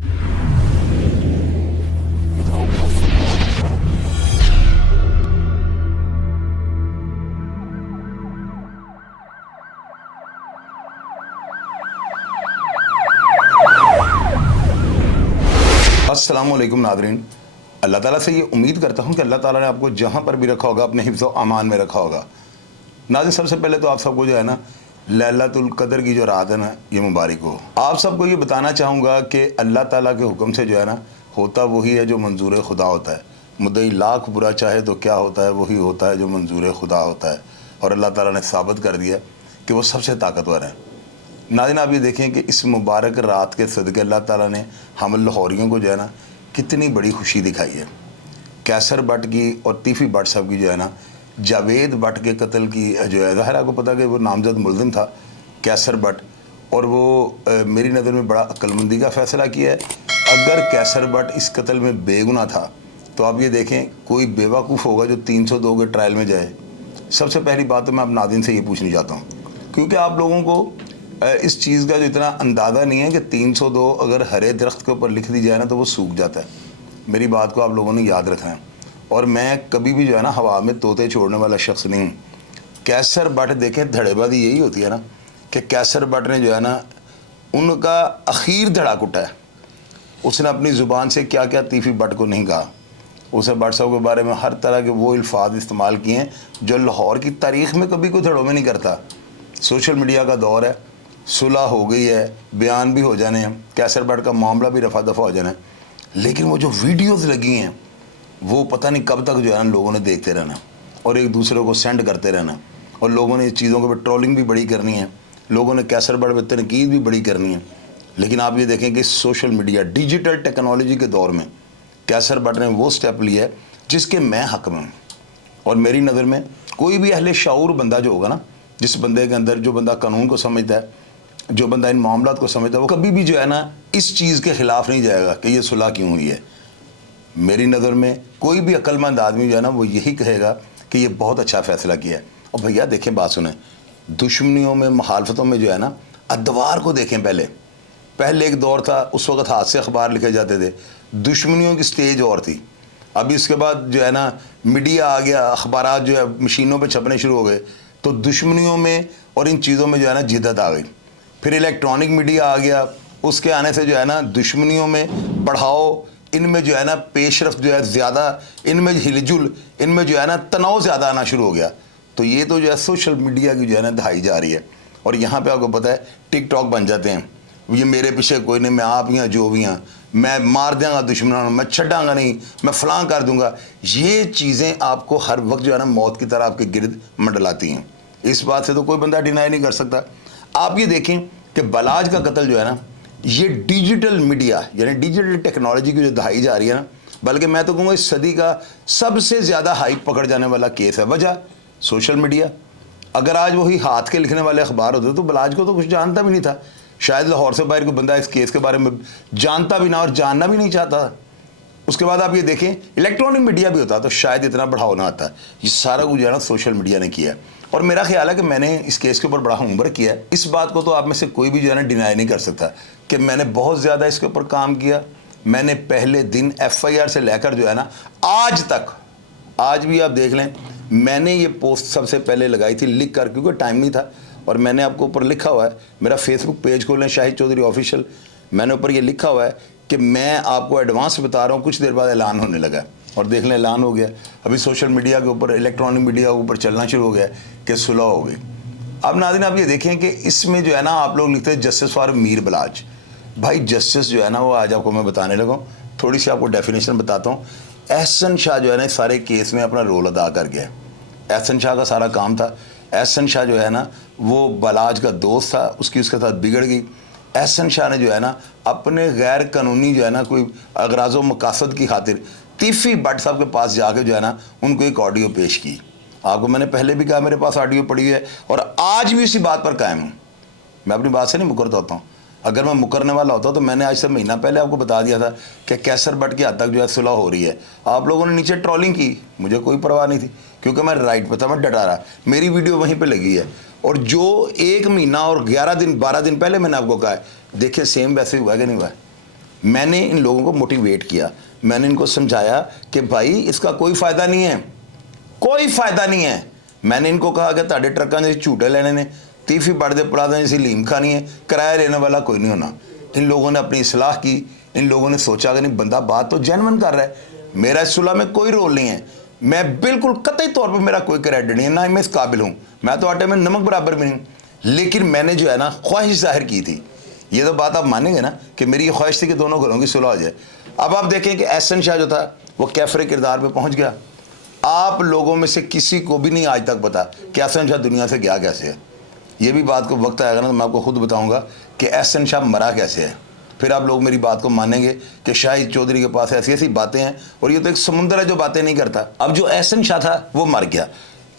अस्सलामुअलैकुम नाज़रीन, अल्लाह ताला से ये उम्मीद करता हूँ कि अल्लाह ताला ने आपको जहाँ पर भी रखा होगा अपने हिफ्ज़ व अमान में रखा होगा। नाज़रीन, सबसे पहले तो आप सबको जो है ना लैलतुल क़द्र की जो रात है ना, ये मुबारक हो। आप सबको ये बताना चाहूँगा कि अल्लाह ताला के हुक्म से जो है ना होता वही है जो मंजूर खुदा होता है। मुद्दई लाख बुरा चाहे तो क्या होता है, वही होता है जो मंजूर खुदा होता है। और अल्लाह ताला ने साबित कर दिया कि वो सबसे ताकतवर है। नाज़रीन, आप ये देखें कि इस मुबारक रात के सदक़े अल्लाह ताला ने हम लाहौरियों को जो है ना कितनी बड़ी खुशी दिखाई है। कैसर बट की और तीफ़ी बट साहब की जो है ना जावेद बट के कत्ल की जो है, ज़ाहिर आपको पता कि वो नामजद मुल्ज़िम था कैसर बट, और वो मेरी नज़र में बड़ा अक्लमंदी का फ़ैसला किया है। अगर कैसर बट इस कत्ल में बेगुनाह था तो आप ये देखें कोई बेवकूफ़ होगा जो 302 के ट्रायल में जाए। सबसे पहली बात तो मैं अब नाज़रीन से ये पूछनी चाहता हूँ, क्योंकि आप लोगों को इस चीज़ का जो इतना अंदाज़ा नहीं है कि 302 अगर हरे दरख्त के ऊपर लिख दी जाए ना तो वो सूख जाता है। मेरी बात को आप लोगों ने याद रखना है। और मैं कभी भी जो है ना हवा में तोते छोड़ने वाला शख्स नहीं हूँ। कैसर बट देखें, धड़ेबाजी यही होती है ना कि कैसर बट ने जो है ना उनका आखिर धड़ा कुटा है। उसने अपनी ज़ुबान से क्या क्या तीफ़ी बट को नहीं कहा। उसे बट साहब के बारे में हर तरह के वो अल्फाज इस्तेमाल किए हैं जो लाहौर की तारीख़ में कभी कोई धड़ों में नहीं करता। सोशल मीडिया का दौर है, सुलह हो गई है, बयान भी हो जाने हैं, कैसर बट का मामला भी रफा दफ़ा हो जाना है, लेकिन वो जो वीडियोस लगी हैं वो पता नहीं कब तक जो है ना लोगों ने देखते रहना और एक दूसरे को सेंड करते रहना। और लोगों ने इस चीज़ों के ऊपर ट्रोलिंग भी बड़ी करनी है, लोगों ने कैसर बट पर तनकीद भी बड़ी करनी है। लेकिन आप ये देखें कि सोशल मीडिया डिजिटल टेक्नोलॉजी के दौर में कैसर बट ने वो स्टेप लिया है जिसके मैं हक़ में हूँ। और मेरी नज़र में कोई भी अहले शाऊर बंदा जो होगा ना, जिस बंदे के अंदर, जो बंदा कानून को समझता है, जो बंदा इन मामलात को समझता है, वो कभी भी जो है ना इस चीज़ के ख़िलाफ़ नहीं जाएगा कि ये सुलह क्यों हुई है। मेरी नज़र में कोई भी अक्लमंद आदमी जो है ना वो यही कहेगा कि ये बहुत अच्छा फ़ैसला किया है। और भैया देखें, बात सुने, दुश्मनियों में, मुखालफतों में जो है ना अदवार को देखें। पहले एक दौर था, उस वक्त हाथ से अखबार लिखे जाते थे, दुश्मनियों की स्टेज और थी। अभी इसके बाद जो है ना मीडिया आ गया, अखबारात जो है मशीनों पर छपने शुरू हो गए, तो दुश्मनियों में और इन चीज़ों में जो है ना जिद्दत आ गई। फिर इलेक्ट्रॉनिक मीडिया आ गया, उसके आने से जो है ना दुश्मनियों में बढ़ाओ, इनमें जो है ना पेशरफ्त जो है ज़्यादा, इनमें हिलजुल, इनमें जो है ना तनाव ज़्यादा आना शुरू हो गया। तो ये तो जो है सोशल मीडिया की जो है ना दहाई जा रही है। और यहाँ पे आपको पता है टिकटॉक बन जाते हैं, ये मेरे पीछे कोई नहीं, मैं आप यहाँ जो भी हैं, मैं मार दूँगा दुश्मनों, मैं छड़ांगा नहीं, मैं फलां कर दूँगा। ये चीज़ें आपको हर वक्त जो है ना मौत की तरह आपके गिर्द मंडलाती हैं। इस बात से तो कोई बंदा डिनाई नहीं कर सकता। आप ये देखें कि बलाज का कत्ल जो है ना, ये डिजिटल मीडिया यानी डिजिटल टेक्नोलॉजी की जो दहाई जा रही है ना, बल्कि मैं तो कहूँगा इस सदी का सबसे ज़्यादा हाइप पकड़ जाने वाला केस है। वजह सोशल मीडिया। अगर आज वही हाथ के लिखने वाले अखबार होते तो बलाज को तो कुछ जानता भी नहीं था। शायद लाहौर से बाहर कोई बंदा इस केस के बारे में जानता भी ना और जानना भी नहीं चाहता था। उसके बाद आप ये देखें इलेक्ट्रॉनिक मीडिया भी होता तो शायद इतना बढ़ावा ना आता। ये सारा कुछ जो है ना सोशल मीडिया ने किया है। और मेरा ख्याल है कि मैंने इस केस के ऊपर बड़ा होमवर्क किया है। इस बात को तो आप में से कोई भी जो है ना डिनाई नहीं कर सकता कि मैंने बहुत ज़्यादा इसके ऊपर काम किया। मैंने पहले दिन FIR से लेकर जो है ना आज तक, आज भी आप देख लें, मैंने ये पोस्ट सबसे पहले लगाई थी लिख कर, क्योंकि टाइम नहीं था। और मैंने आपको ऊपर लिखा हुआ है, मेरा फेसबुक पेज खोलें शाहिद चौधरी ऑफिशियल, मैंने ऊपर ये लिखा हुआ है कि मैं आपको एडवांस बता रहा हूँ, कुछ देर बाद ऐलान होने लगा। और देख लें ऐलान हो गया। अभी सोशल मीडिया के ऊपर, इलेक्ट्रॉनिक मीडिया के ऊपर चलना शुरू हो गया कि सुलह हो गई। अब नाज़रीन आप ये देखें कि इसमें जो है ना आप लोग लिखते हैं जस्टिस फॉर मीर बलाज। भाई जस्टिस जो है ना वो आज आपको मैं बताने लगा हूँ, थोड़ी सी आपको डेफिनेशन बताता हूँ। एहसन शाह जो है ना सारे केस में अपना रोल अदा कर गया। एहसन शाह का सारा काम था। एहसन शाह जो है ना वो बलाज का दोस्त था, उसकी उसके साथ बिगड़ गई। एहसन शाह ने जो है ना अपने गैर कानूनी जो है ना कोई अगराज़ो मकासद की खातिर तीफ़ी बट साहब के पास जाके जो है ना उनको एक ऑडियो पेश की। आपको मैंने पहले भी कहा मेरे पास ऑडियो पड़ी है और आज भी इसी बात पर कायम हूँ। मैं अपनी बात से नहीं मुकरता होता हूँ। अगर मैं मुकरने वाला होता तो मैंने आज से महीना पहले आपको बता दिया था कि कैसर बट की हद तक जो है सुलह हो रही है। आप लोगों ने नीचे ट्रोलिंग की, मुझे कोई परवाह नहीं थी क्योंकि मैं राइट पे था, मैं डटा रहा। मेरी वीडियो वहीं पे लगी है और जो 1 महीना और 11 दिन 12 दिन पहले मैंने आपको कहा है, देखिए सेम वैसे हुआ कि नहीं हुआ है। मैंने इन लोगों को मोटिवेट किया, मैंने इनको समझाया कि भाई इसका कोई फ़ायदा नहीं है, कोई फ़ायदा नहीं है। मैंने इनको कहा कि ताड़े ट्रकों से झूटे लेने ने, तीफी बढ़ते पड़ाते जैसी लीम खानी है, किराया लेने वाला कोई नहीं होना। इन लोगों ने अपनी सलाह की, इन लोगों ने सोचा कि नहीं बंदा बात तो जेन्युइन कर रहा है, मेरा इस सुलह में कोई रोल नहीं है, मैं बिल्कुल कतई तौर पर मेरा कोई क्रेडिट नहीं है, ना ही मैं इस काबिल हूँ, मैं तो आटे में नमक बराबर भी नहीं। लेकिन मैंने जो है ना ख्वाहिश जाहिर की थी, ये तो बात आप मानेंगे ना कि मेरी ये ख्वाहिश थी कि दोनों घरों की सुलह हो जाए। अब आप देखें कि एहसन शाह जो था वो कैफरे किरदार पे पहुंच गया। आप लोगों में से किसी को भी नहीं आज तक पता कि एहसन शाह दुनिया से गया कैसे है। ये भी बात को वक्त आएगा ना तो मैं आपको खुद बताऊंगा कि एहसन शाह मरा कैसे है, फिर आप लोग मेरी बात को मानेंगे कि शाहिद चौधरी के पास ऐसी ऐसी बातें हैं और ये तो एक समुंदर है जो बातें नहीं करता। अब जो एहसन शाह था वो मर गया।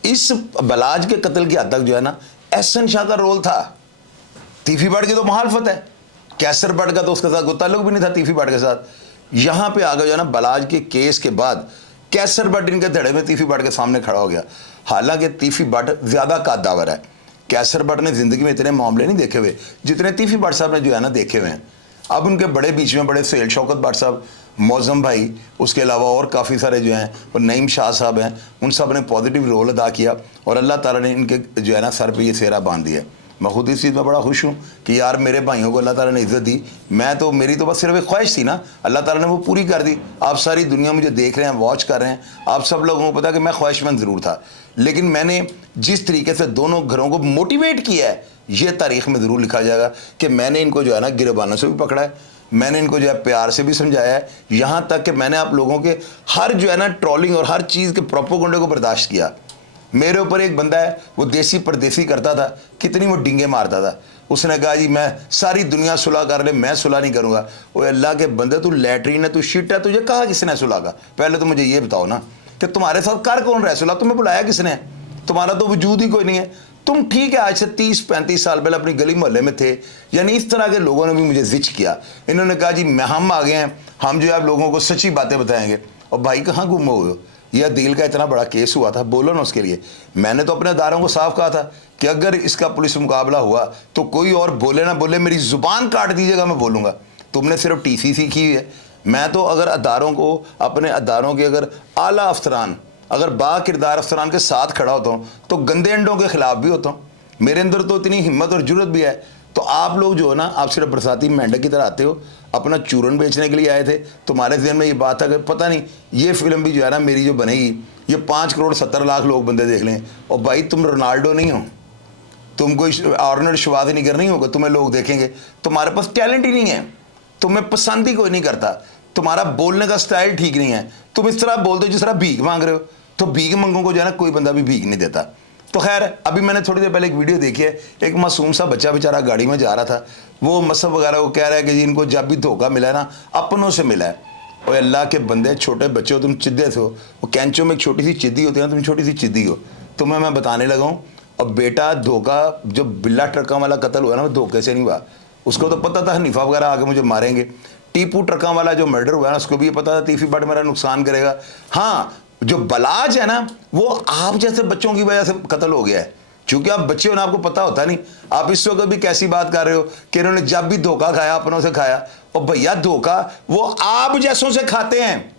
इस बलाज के कत्ल की हद तक जो है ना एहसन शाह का रोल था। तीफी बट की तो मुखालफत है, कैसर बट का तो उसके साथ कोई ताल्लुक भी नहीं था तीफी बट के साथ। यहाँ पे आ गया जो है ना बलाज के केस के बाद कैसर बट इनके धड़े में तीफी बट के सामने खड़ा हो गया। हालांकि तीफी बट ज़्यादा कद्दावर है, कैसर बट ने ज़िंदगी में इतने मामले नहीं देखे हुए जितने तीफी बट साहब ने जो है ना देखे हुए हैं। अब उनके बड़े बीच में बड़े सहेल शौकत बट साहब, मौज़म भाई, उसके अलावा और काफ़ी सारे जो हैं वो नईम शाह साहब हैं, उन सब ने पॉजिटिव रोल अदा किया और अल्लाह ताला ने इनके जो है ना सर पे ये सेहरा बांध दिया। मैं खुद इस चीज़ में बड़ा खुश हूँ कि यार मेरे भाइयों को अल्लाह ताला ने इज़्ज़त दी। मैं तो मेरी तो बस सिर्फ एक ख्वाहिश थी ना, अल्लाह ताला ने वो पूरी कर दी। आप सारी दुनिया मुझे देख रहे हैं, वॉच कर रहे हैं, आप सब लोगों को पता कि मैं ख्वाहिशमंद ज़रूर था, लेकिन मैंने जिस तरीके से दोनों घरों को मोटिवेट किया है ये तारीख़ में ज़रूर लिखा जाएगा कि मैंने इनको जो है ना गिरबानों से भी पकड़ा है, मैंने इनको जो है प्यार से भी समझाया है, यहाँ तक कि मैंने आप लोगों के हर जो है ना ट्रोलिंग और हर चीज़ के प्रोपोगंडे को बर्दाश्त किया। मेरे ऊपर एक बंदा है वो देसी परदेसी करता था, कितनी वो डिंगे मारता था, उसने कहा जी मैं सारी दुनिया सुलह कर ले, मैं सुलह नहीं करूँगा। वो अल्लाह के बंदे, तू लैटरीन है, तू शिट है, तुझे कहा किसने सुलह का? पहले तो मुझे ये बताओ ना कि तुम्हारे साथ कर कौन रहा है सुलह, तुम्हें बुलाया किसने? तुम्हारा तो वजूद ही कोई नहीं है। तुम ठीक है आज से 30-35 साल पहले अपनी गली मोहल्ले में थे, यानी इस तरह के लोगों ने भी मुझे जिच किया। इन्होंने कहा जी मैं हम आ गए हैं, हम जो है आप लोगों को सच्ची बातें बताएंगे। और भाई कहाँ गुम हो गए? यह दिल का इतना बड़ा केस हुआ था, बोलो ना उसके लिए। मैंने तो अपने अदारों को साफ कहा था कि अगर इसका पुलिस मुकाबला हुआ तो कोई और बोले ना बोले, मेरी ज़ुबान काट दीजिएगा, मैं बोलूँगा। तुमने सिर्फ टीसी सीखी हुई है, मैं तो अगर अदारों को, अपने अदारों के अगर आला अफसरान, अगर बा किरदार अफसरान के साथ खड़ा होता हूँ तो गंदे अंडों के खिलाफ भी होता हूँ। मेरे अंदर तो इतनी हिम्मत और जुर्रत भी है। तो आप लोग जो है ना, आप सिर्फ बरसाती मेंढक की तरह आते हो, अपना चूरन बेचने के लिए आए थे। तुम्हारे जहन में ये बात है कि पता नहीं ये फिल्म भी जो है ना मेरी जो बनेगी ये 5 करोड़ 70 लाख लोग बंदे देख लें। और भाई तुम रोनाल्डो नहीं हो, तुम कोई आर्नल्ड श्वार्ज़नेगर नहीं होगा, तुम्हें लोग देखेंगे। तुम्हारे पास टैलेंट ही नहीं है, तुम्हें पसंद ही कोई नहीं करता, तुम्हारा बोलने का स्टाइल ठीक नहीं है, तुम इस तरह बोलते हो जिस तरह भीख मांग रहे हो। तो भीख मंगों को जो है ना कोई बंदा भी भीख नहीं देता। तो खैर, अभी मैंने थोड़ी देर पहले एक वीडियो देखी है, एक मासूम सा बच्चा बेचारा गाड़ी में जा रहा था, वो मसहब वगैरह वो कह रहा है कि जी इनको जब भी धोखा मिला है ना अपनों से मिला है। और अल्लाह के बंदे, छोटे बच्चे हो तुम, चिद्दे से हो, वो कैंचों में एक छोटी सी चिद्दी होती है ना, तुम छोटी सी चिद्दी हो। तुम्हें मैं बताने लगा हूँ। और बेटा धोखा, जो बिल्ला ट्रकों वाला कत्ल हुआ ना वो धोखे से नहीं हुआ, उसको तो पता था हनीफा वगैरह आगे मुझे मारेंगे। टीपू ट्रकों वाला जो मर्डर हुआ ना उसको भी ये पता था तीफी बट मेरा नुकसान करेगा। हाँ, जो बलाज है ना वो आप जैसे बच्चों की वजह से कत्ल हो गया है। क्योंकि आप बच्चे हो ना, आपको पता होता नहीं। आप इस वक्त भी कैसी बात कर रहे हो कि इन्होंने जब भी धोखा खाया अपनों से खाया। और भैया धोखा वो आप जैसों से खाते हैं।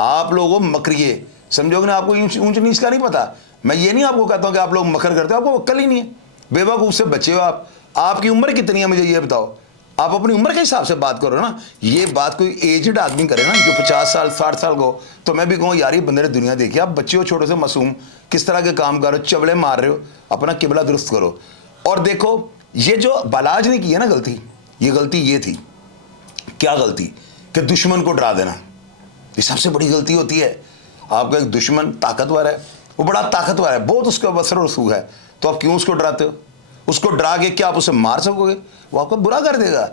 आप लोगों मकरिए, समझोगे ना, आपको ऊंच नीच का नहीं पता। मैं ये नहीं आपको कहता हूँ कि आप लोग मकर करते हो, आपको अक्ल ही नहीं है, बेवकूफ़ से बच्चे हो आप। आपकी उम्र कितनी है मुझे ये बताओ, आप अपनी उम्र के हिसाब से बात करो ना। ये बात कोई एजड आदमी करे ना जो 50 साल 60 साल को, तो मैं भी कहूँ यार ये बंदे ने दुनिया देखी। आप बच्चे हो छोटे से मासूम, किस तरह के काम कर रहे हो, चवड़े मार रहे हो, अपना किबला दुरुस्त करो। और देखो ये जो बलाज ने की है ना गलती, ये गलती ये थी, क्या गलती कि दुश्मन को डरा देना। ये सबसे बड़ी गलती होती है। आपका एक दुश्मन ताकतवर है, वो बड़ा ताकतवर है, बहुत उसका वसर रसूख है, तो आप क्यों उसको डराते हो? उसको डरा के क्या आप उसे मार सकोगे? वो आपको बुरा कर देगा।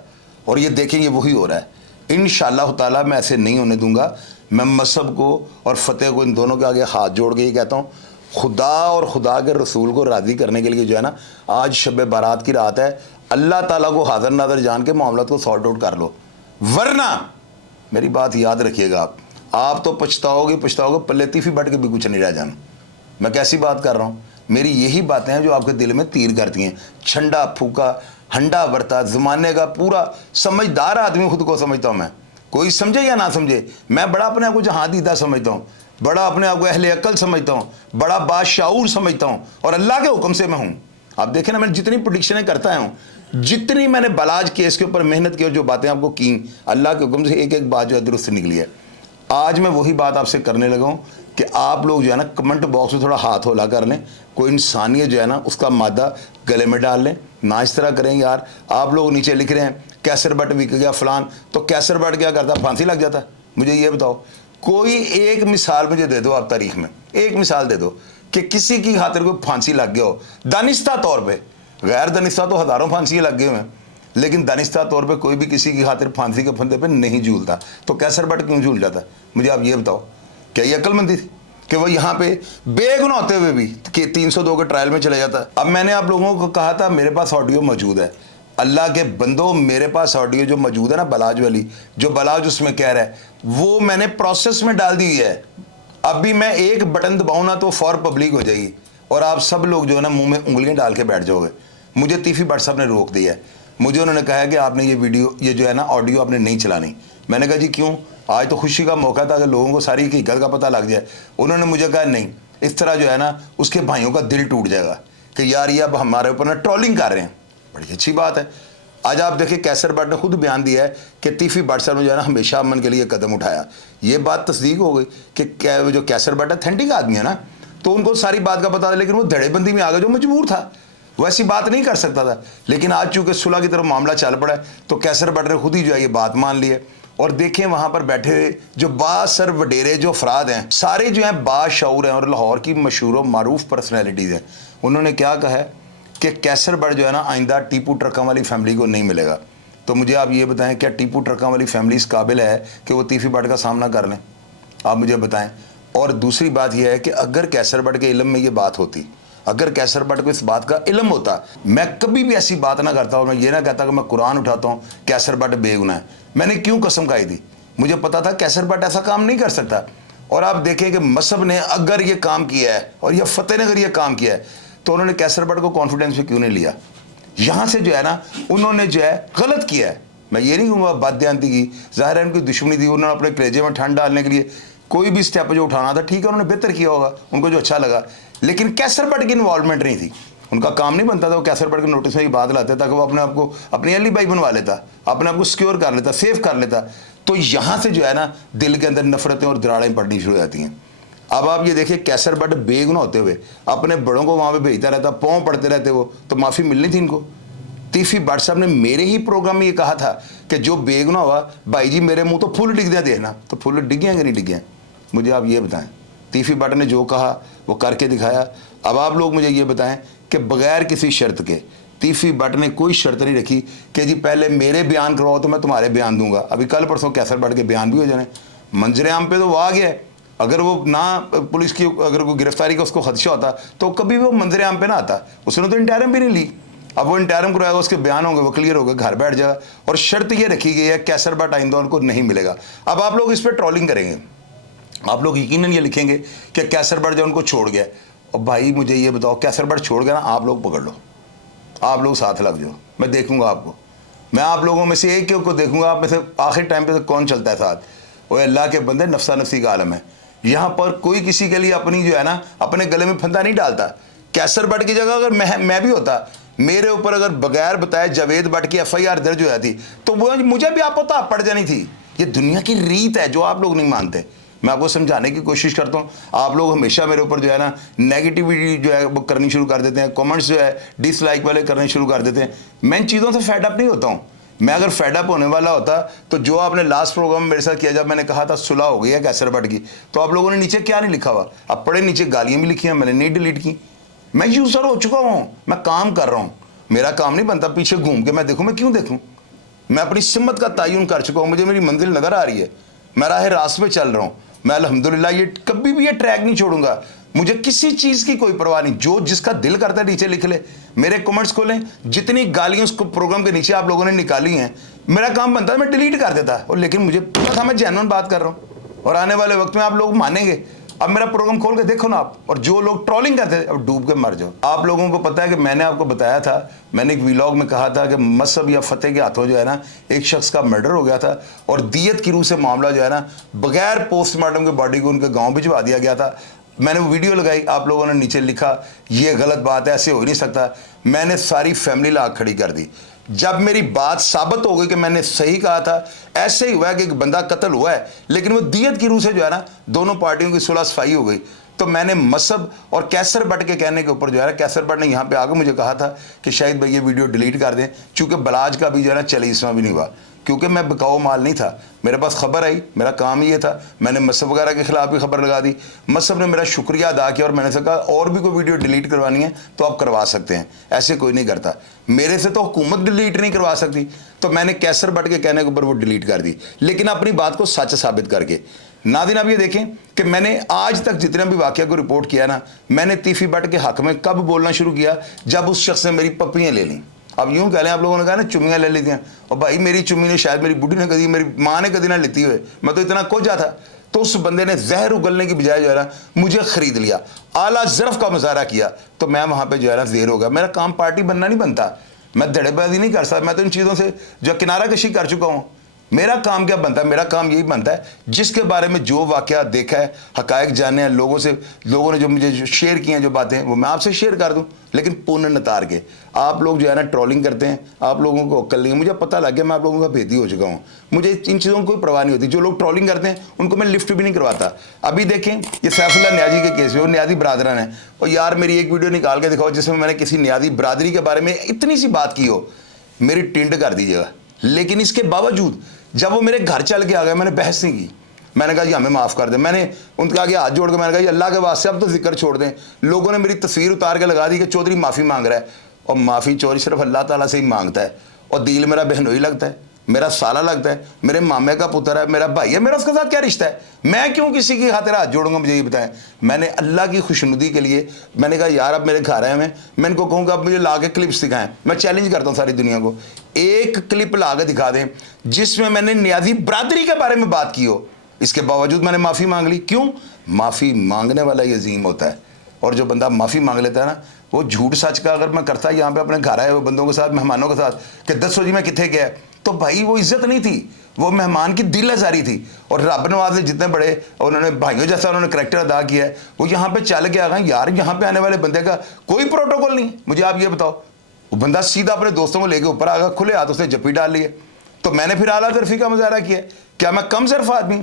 और ये देखेंगे वही हो रहा है। इंशाअल्लाह ताला मैं ऐसे नहीं होने दूंगा। मैं मसहब को और फतेह को, इन दोनों के आगे हाथ जोड़ के ही कहता हूँ, खुदा और खुदा के रसूल को राज़ी करने के लिए जो है ना, आज शब बारात की रात है, अल्लाह ताला को हाज़िर नाज़र जान के मामलात को सॉर्ट आउट कर लो। वरना मेरी बात याद रखिएगा, आप तो पछताओगे पछताओगे, पल्ले तीफी बट के भी कुछ नहीं रह जाना। मैं कैसी बात कर रहा हूँ? मेरी यही बातें हैं जो आपके दिल में तीर करती हैं। छंडा फूका, हंडा बरता, ज़माने का पूरा समझदार आदमी खुद को समझता हूँ मैं। कोई समझे या ना समझे, मैं बड़ा अपने आप को जहां दीदा समझता हूँ, बड़ा अपने आप को अहले अक्ल समझता हूँ, बड़ा बाशाऊर समझता हूँ, और अल्लाह के हुक्म से मैं हूँ। आप देखें ना, मैंने जितनी प्रोडिक्शनें करता हूँ, जितनी मैंने बलाज केस के ऊपर मेहनत की और जो बातें आपको की, अल्लाह के हुक्म से एक एक बात जो है दुरुस्त निकली है। आज मैं वही बात आपसे करने लगा हूँ कि आप लोग जो है ना कमेंट बॉक्स में थोड़ा हाथ होला कर लें, कोई इंसानियत जो है ना उसका मादा गले में डाल लें, ना इस तरह करें यार। आप लोग नीचे लिख रहे हैं कैसर बट बिक गया फलान, तो कैसर बट क्या करता, फांसी लग जाता। मुझे ये बताओ, कोई एक मिसाल मुझे दे दो आप तारीख में, एक मिसाल दे दो कि किसी की खातिर कोई फांसी लग गया हो दानिस्ता तौर पे। गैर दानिस्ता तो हज़ारों फांसी लग गए हुए हैं, लेकिन दानिस्ता तौर पे कोई भी किसी की खातिर फांसी के फंदे पे नहीं झूलता, तो कैसर बट क्यों झूल जाता? मुझे आप ये बताओ, क्या ये अक्लमंदी थी कि वो यहाँ पे बेगुनाह होते हुए भी कि 302 के ट्रायल में चले जाता? अब मैंने आप लोगों को कहा था मेरे पास ऑडियो मौजूद है, अल्लाह के बंदो मेरे पास ऑडियो जो मौजूद है ना बलाज वाली, जो बलाज उसमें कह रहा है वो मैंने प्रोसेस में डाल दी है। अभी मैं एक बटन दबाऊँ ना तो फॉर पब्लिक हो जाएगी और आप सब लोग जो है ना मुंह में उंगलियां डाल के बैठ जाओगे। मुझे तीफी भट्ट साहब ने रोक दिया है, मुझे उन्होंने कहा है कि आपने ये वीडियो, ये जो है ना ऑडियो आपने नहीं चलानी। मैंने कहा जी क्यों? आज तो खुशी का मौका था कि लोगों को सारी हकीकत का पता लग जाए। उन्होंने मुझे कहा नहीं, इस तरह जो है ना उसके भाइयों का दिल टूट जाएगा कि यार ये अब हमारे ऊपर ना ट्रोलिंग कर रहे हैं। बड़ी अच्छी बात है। आज आप देखिए कैसर भट्ट ने खुद बयान दिया है कि तीफी भट्ट साहब ने जो है ना हमेशा अमन के लिए कदम उठाया। ये बात तस्दीक हो गई कि जो कैसर भट्ट अथेंटिक आदमी है ना, तो उनको सारी बात का पता था, लेकिन वो धड़ेबंदी में आ गया जो मजबूर था, वो ऐसी बात नहीं कर सकता था। लेकिन आज चूंकि सुलह की तरफ मामला चल पड़ा है तो कैसर भट्ट ने खुद ही जो है ये बात मान ली है। और देखें वहां पर बैठे हुए जो बासर वडेरे जो अफराद हैं, सारे जो हैं बाशऊर हैं और लाहौर की मशहूर और मारूफ पर्सनैलिटीज़ हैं। उन्होंने क्या कहा है कि कैसर भट्ट जो है ना आइंदा टीपू ट्रकों वाली फैमिली को नहीं मिलेगा। तो मुझे आप ये बताएं, क्या टीपू ट्रकों वाली फैमिली इस काबिल है कि वो तीफी भट्ट का सामना कर लें? आप मुझे बताएं। और दूसरी बात यह है कि अगर कैसर भट्ट के इल्म में ये बात होती, अगर कैसर भट्ट को इस बात का इल्म होता, मैं कभी भी ऐसी बात ना करता और मैं ये ना कहता कि मैं कुरान उठाता हूँ कैसर भट्ट बेगुनाह है। मैंने क्यों कसम खाई थी? मुझे पता था कैसर भट्ट ऐसा काम नहीं कर सकता। और आप देखें कि मसहब ने अगर ये काम किया है और यह फतेह ने अगर ये काम किया है तो उन्होंने कैसर भट्ट को कॉन्फिडेंस में क्यों नहीं लिया? यहाँ से जो है ना उन्होंने जो है गलत किया है। मैं ये नहीं कहूँगा बादयांती की, ज़ाहिर है उनकी दुश्मनी थी, उन्होंने अपने कलेजे में ठंड डालने के लिए कोई भी स्टेप जो उठाना था, ठीक है उन्होंने बेहतर किया होगा, उनको जो अच्छा लगा, लेकिन कैसर भट्ट की इन्वॉल्वमेंट नहीं थी। उनका काम नहीं बनता था वो कैसर भट्ट के नोटिस में ये बात लाते ताकि वो अपने आप को अपनी एलिबाई बनवा लेता, अपने आप को सिक्योर कर लेता, सेफ कर लेता। तो यहाँ से जो है ना दिल के अंदर नफरतें और दरारें पड़नी शुरू हो जाती हैं। अब आप ये देखिए कैसर भट्ट बेगुनाह होते हुए अपने बड़ों को वहाँ पे भेजता रहता, पाँव पड़ते रहते वो, तो माफ़ी मिलनी थी इनको। तीफी भट्ट साहब ने मेरे ही प्रोग्राम में ये कहा था कि जो बेगुनाह हुआ भाई जी मेरे मुंह तो फूल डिग दिया देखना, तो फूल डिगे कि नहीं डिगे? मुझे आप ये बताएं, तीफी भट्ट ने जो कहा वो करके दिखाया। अब आप लोग मुझे ये बताएं कि बगैर किसी शर्त के तीफी भट्ट ने कोई शर्त नहीं रखी कि जी पहले मेरे बयान करवाओ तो मैं तुम्हारे बयान दूंगा। अभी कल परसों कैसर भट्ट के बयान भी हो जाने, मंजर आम पे तो वो आ गया है। अगर वो ना पुलिस की अगर कोई गिरफ्तारी का उसको खदशा होता तो कभी वो मंजर आम पे ना आता। उसने तो इंटरम भी नहीं ली। अब वो इंटरम कराएगा, उसके बयान होंगे, वो क्लियर होगा, घर बैठ जाएगा। और शर्त ये रखी गई है कैसर भट्ट आइंदा उनको नहीं मिलेगा। अब आप लोग इस पर ट्रोलिंग करेंगे, आप लोग यकीनन ये लिखेंगे कि कैसर भट्ट जो उनको छोड़ गया। और भाई मुझे ये बताओ, कैसर भट्ट छोड़ गया ना, आप लोग पकड़ लो, आप लोग साथ लग जाओ, मैं देखूंगा आपको। मैं आप लोगों में से एक को देखूंगा, आप में से आखिर टाइम पे तो कौन चलता है साथ। वो अल्लाह के बंदे, नफ्सा नफ्सी का आलम है। यहाँ पर कोई किसी के लिए अपनी जो है ना अपने गले में फंदा नहीं डालता। कैसर भट्ट की जगह अगर मैं भी होता, मेरे ऊपर अगर बगैर बताए जावेद भट्ट की FIR दर्ज हो जाती तो वो मुझे भी आप पता पड़ जानी थी। ये दुनिया की रीत है जो आप लोग नहीं मानते। मैं आपको समझाने की कोशिश करता हूँ, आप लोग हमेशा मेरे ऊपर जो है ना नेगेटिविटी जो है वो करनी शुरू कर देते हैं, कमेंट्स जो है डिसलाइक वाले करने शुरू कर देते हैं। मैं इन चीज़ों से फेडअप नहीं होता हूँ। मैं अगर फेडअप होने वाला होता तो जो आपने लास्ट प्रोग्राम में मेरे साथ किया, जब मैंने कहा था सुलह हो गई है कैसर भट्ट की, तो आप लोगों ने नीचे क्या नहीं लिखा हुआ? अब पढ़े नीचे गालियाँ भी लिखी हैं, मैंने नहीं डिलीट की। मैं यूज़र हो चुका हूँ, मैं काम कर रहा हूँ, मेरा काम नहीं बनता पीछे घूम के मैं देखूँ। मैं क्यों देखूँ? मैं अपनी सिम्मत का तयन कर चुका हूँ, मुझे मेरी मंजिल नज़र आ रही है, मैं राह रास्त पे चल रहा हूँ। मैं अल्हम्दुलिल्लाह ये कभी भी ये ट्रैक नहीं छोड़ूंगा। मुझे किसी चीज़ की कोई परवाह नहीं, जो जिसका दिल करता है नीचे लिख ले, मेरे कमेंट्स खोलें। जितनी गालियाँ उसको प्रोग्राम के नीचे आप लोगों ने निकाली हैं, मेरा काम बनता है मैं डिलीट कर देता। और लेकिन मुझे पता था मैं जेन्युइन बात कर रहा हूँ और आने वाले वक्त में आप लोग मानेंगे। अब मेरा प्रोग्राम खोल के देखो ना आप, और जो लोग ट्रोलिंग करते थे अब डूब के मर जाओ। आप लोगों को पता है कि मैंने आपको बताया था, मैंने एक व्लॉग में कहा था कि मसहब या फतेह के हाथों जो है ना एक शख्स का मर्डर हो गया था और दियत की रूह से मामला जो है ना बगैर पोस्टमार्टम के बॉडी को उनके गाँव भिजवा दिया गया था। मैंने वो वीडियो लगाई, आप लोगों ने नीचे लिखा ये गलत बात है, ऐसे हो ही नहीं सकता। मैंने सारी फैमिली ला खड़ी कर दी। जब मेरी बात साबित हो गई कि मैंने सही कहा था, ऐसे ही हुआ है कि एक बंदा कत्ल हुआ है लेकिन वो दियत की रूह से जो है ना दोनों पार्टियों की सुलह सफाई हो गई। तो मैंने मसहब और कैसर बट के कहने के ऊपर जो है ना, कैसर बट ने यहाँ पे आकर मुझे कहा था कि शायद भाई ये वीडियो डिलीट कर दें, चूँकि बलाज का भी जो है ना चलीसवा भी नहीं हुआ, क्योंकि मैं बिकाऊ माल नहीं था। मेरे पास खबर आई, मेरा काम ही ये था, मैंने मसहब वगैरह के खिलाफ भी खबर लगा दी। मसहब ने मेरा शुक्रिया अदा किया और मैंने से कहा और भी कोई वीडियो डिलीट करवानी है तो आप करवा सकते हैं, ऐसे कोई नहीं करता। मेरे से तो हुकूमत डिलीट नहीं करवा सकती, तो मैंने कैसर बट के कहने के ऊपर वो डिलीट कर दी, लेकिन अपनी बात को सच साबित करके। नादिन आप ये देखें कि मैंने आज तक जितने भी वाक़या को रिपोर्ट किया ना, मैंने तीफी बट के हक़ में कब बोलना शुरू किया, जब उस शख्स ने मेरी पप्पियाँ ले लीं। अब यूँ कह लें, आप लोगों ने कहा ना चुम्मियाँ ले ली थी, और भाई मेरी चुम्मी ने शायद मेरी बुढ़ी ने कभी, मेरी माँ ने कभी ना लेती हुए, मैं तो इतना कोझा था। तो उस बंदे ने जहर उगलने की बजाय जो है ना मुझे ख़रीद लिया, आला ज़रफ़ का मुजाहरा किया, तो मैं वहाँ पर जो है ना ज़ेर हो गया। मेरा काम पार्टी बनना नहीं बनता, मैं धड़ेबाजी नहीं कर सकता, मैं तो इन चीज़ों से जो किनारा कशी कर चुका हूँ। मेरा काम क्या बनता है, मेरा काम यही बनता है जिसके बारे में जो वाक़या देखा है, हक़ाइक़ जाने हैं लोगों से, लोगों ने जो मुझे जो शेयर किए हैं जो बातें, वो मैं आपसे शेयर कर दूं, लेकिन पुण्य नतार के। आप लोग जो है ना ट्रोलिंग करते हैं, आप लोगों को अक्ल नहीं है, मुझे पता लग गया, मैं आप लोगों का भेदी हो चुका हूँ, मुझे इन चीज़ों की कोई परवाह नहीं होती। जो लोग ट्रोलिंग करते हैं उनको मैं लिफ्ट भी नहीं करवाता। अभी देखें ये सैफुल्लाह न्याजी के केस में, वो न्याजी बरादरान है, और यार मेरी एक वीडियो निकाल के दिखाओ जिसमें मैंने किसी न्याजी बरादरी के बारे में इतनी सी बात की हो, मेरी टिंड कर दीजिएगा। लेकिन इसके बावजूद जब वो मेरे घर चल के आ गए, मैंने बहस नहीं की, मैंने कहा जी हमें माफ़ कर दें। मैंने उनके आगे हाथ जोड़ के मैंने कहा जी अल्लाह के वास्ते अब तो जिक्र छोड़ दें। लोगों ने मेरी तस्वीर उतार के लगा दी कि चौधरी माफ़ी मांग रहा है, और माफ़ी चौधरी सिर्फ अल्लाह ताला से ही मांगता है, और दिल मेरा बहनोई लगता है, मेरा साला लगता है, मेरे मामे का पुत्र है, मेरा भाई है, मेरा उसके साथ क्या रिश्ता है? मैं क्यों किसी की खातिर हाथ जोड़ूंगा? मुझे ये बताएं। मैंने अल्लाह की खुशनुदी के लिए मैंने कहा यार अब मेरे घर आए मैं इनको कहूँगा अब मुझे ला के क्लिप्स दिखाएं। मैं चैलेंज करता हूँ सारी दुनिया को, एक क्लिप ला के दिखा दें जिसमें मैंने न्याजी बरादरी के बारे में बात की हो। इसके बावजूद मैंने माफ़ी मांग ली। क्यों? माफ़ी मांगने वाला ये अजीम होता है, और जो बंदा माफ़ी मांग लेता है ना, वो झूठ सच का अगर मैं करता यहाँ पे अपने घर आए हुए बंदों के साथ, मेहमानों के साथ, कि दसो जी मैं कितने गया, तो भाई वो इज्जत नहीं थी, वो मेहमान की दिल आज़ारी थी। और रब नवाज ने जितने बड़े उन्होंने भाइयों जैसा उन्होंने करैक्टर अदा किया है, वो यहाँ पे चल के आ गए। यार यहाँ पे आने वाले बंदे का कोई प्रोटोकॉल नहीं। मुझे आप ये बताओ, वो बंदा सीधा अपने दोस्तों को लेके ऊपर आ गया, खुले हाथ उसने जप्पी डाल लिए, तो मैंने फिर आला तरफी का मुजाहरा किया। क्या मैं कम सिर्फ आदमी?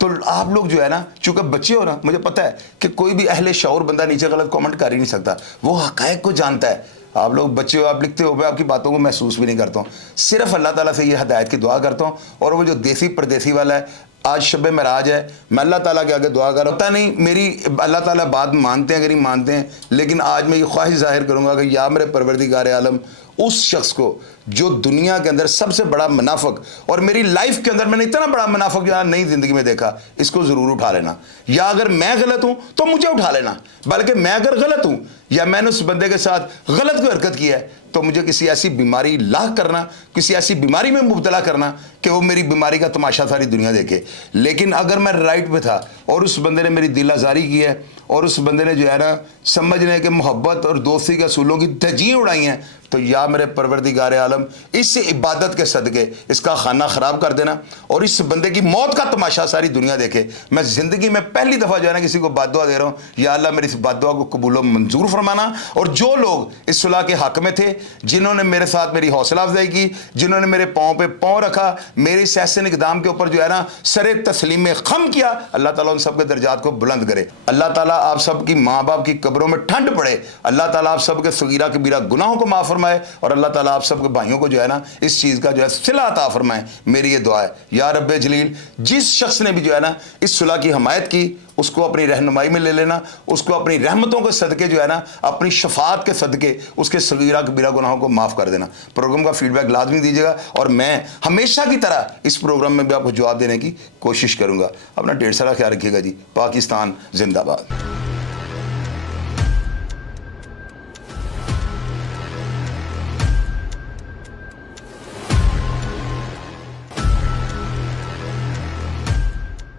तो आप लोग जो है ना, चूंकि बच्चे हो ना, मुझे पता है कि कोई भी अहले शऊर बंदा नीचे गलत कमेंट कर ही नहीं सकता, वो हक़ाइक़ को जानता है। आप लोग बच्चे हो, आप लिखते हो, मैं आपकी बातों को महसूस भी नहीं करता हूँ, सिर्फ अल्लाह ताला से ये हिदायत की दुआ करता हूँ। और वो जो देसी परदेसी वाला है, आज शब महराज है, मैं अल्लाह ताला के आगे दुआ कर रहा, पता नहीं मेरी अल्लाह ताला बात मानते हैं अगर नहीं मानते हैं, लेकिन आज मैं ये ख्वाहिश जाहिर करूँगा कि या मेरे परवरदिगार आलम उस शख्स को जो दुनिया के अंदर सबसे बड़ा मुनाफिक, और मेरी लाइफ के अंदर मैंने इतना बड़ा मुनाफिक जो नई ज़िंदगी में देखा, इसको ज़रूर उठा लेना। या अगर मैं गलत हूँ तो मुझे उठा लेना, बल्कि मैं अगर गलत हूँ या मैंने उस बंदे के साथ गलत कोई हरकत की है तो मुझे किसी ऐसी बीमारी लाक करना, किसी ऐसी बीमारी में मुब्तला करना कि वो मेरी बीमारी का तमाशा सारी दुनिया देखे। लेकिन अगर मैं राइट पे था और उस बंदे ने मेरी दिल आज़ारी की है, और उस बंदे ने जो है ना समझने के मोहब्बत और दोस्ती के असूलों की धज्जियाँ उड़ाई हैं, तो या मेरे परवरदिगार आलम इस इबादत के सदके इसका खाना ख़राब कर देना और इस बंदे की मौत का तमाशा सारी दुनिया देखे। मैं ज़िंदगी में पहली दफ़ा जो है ना किसी को बद्दुआ दे रहा हूँ, या अल्लाह मेरी इस बद्दुआ को कबूल व मंजूर फरमाना। और जो लोग इस सुलह के हक़ में थे, जिन्होंने मेरे साथ मेरी हौसला अफजाई की, जिन्होंने मेरे पाँव पे पाँव रखा, मेरे इस ऐसे इक़दाम के ऊपर जो है ना सरे तस्लीम खम किया, अल्लाह ताला उन सब के दर्जात को बुलंद करे। अल्लाह ताला आप सब की माँ बाप की कब्रों में ठंड पड़े। अल्लाह ताला आप सब के सगीरा कबीरा गुनाहों को माफ़ फरमाए, और अल्लाह ताला आप सब के भाइयों को जो है ना इस चीज़ का जो है सिला अता फरमाए। मेरी ये दुआ है या रब्बे जलील, जिस शख्स ने भी जो है ना इस सुलह की हमायत की, उसको अपनी रहनुमाई में ले लेना, उसको अपनी रहमतों के सदके जो है ना, अपनी शफात के सदके उसके सगीरा कबीरा गुनाहों को माफ़ कर देना। प्रोग्राम का फीडबैक लाजमी दीजिएगा, और मैं हमेशा की तरह इस प्रोग्राम में भी आपको जवाब देने की कोशिश करूँगा। अपना ढेर सारा ख्याल रखिएगा जी। पाकिस्तान जिंदाबाद।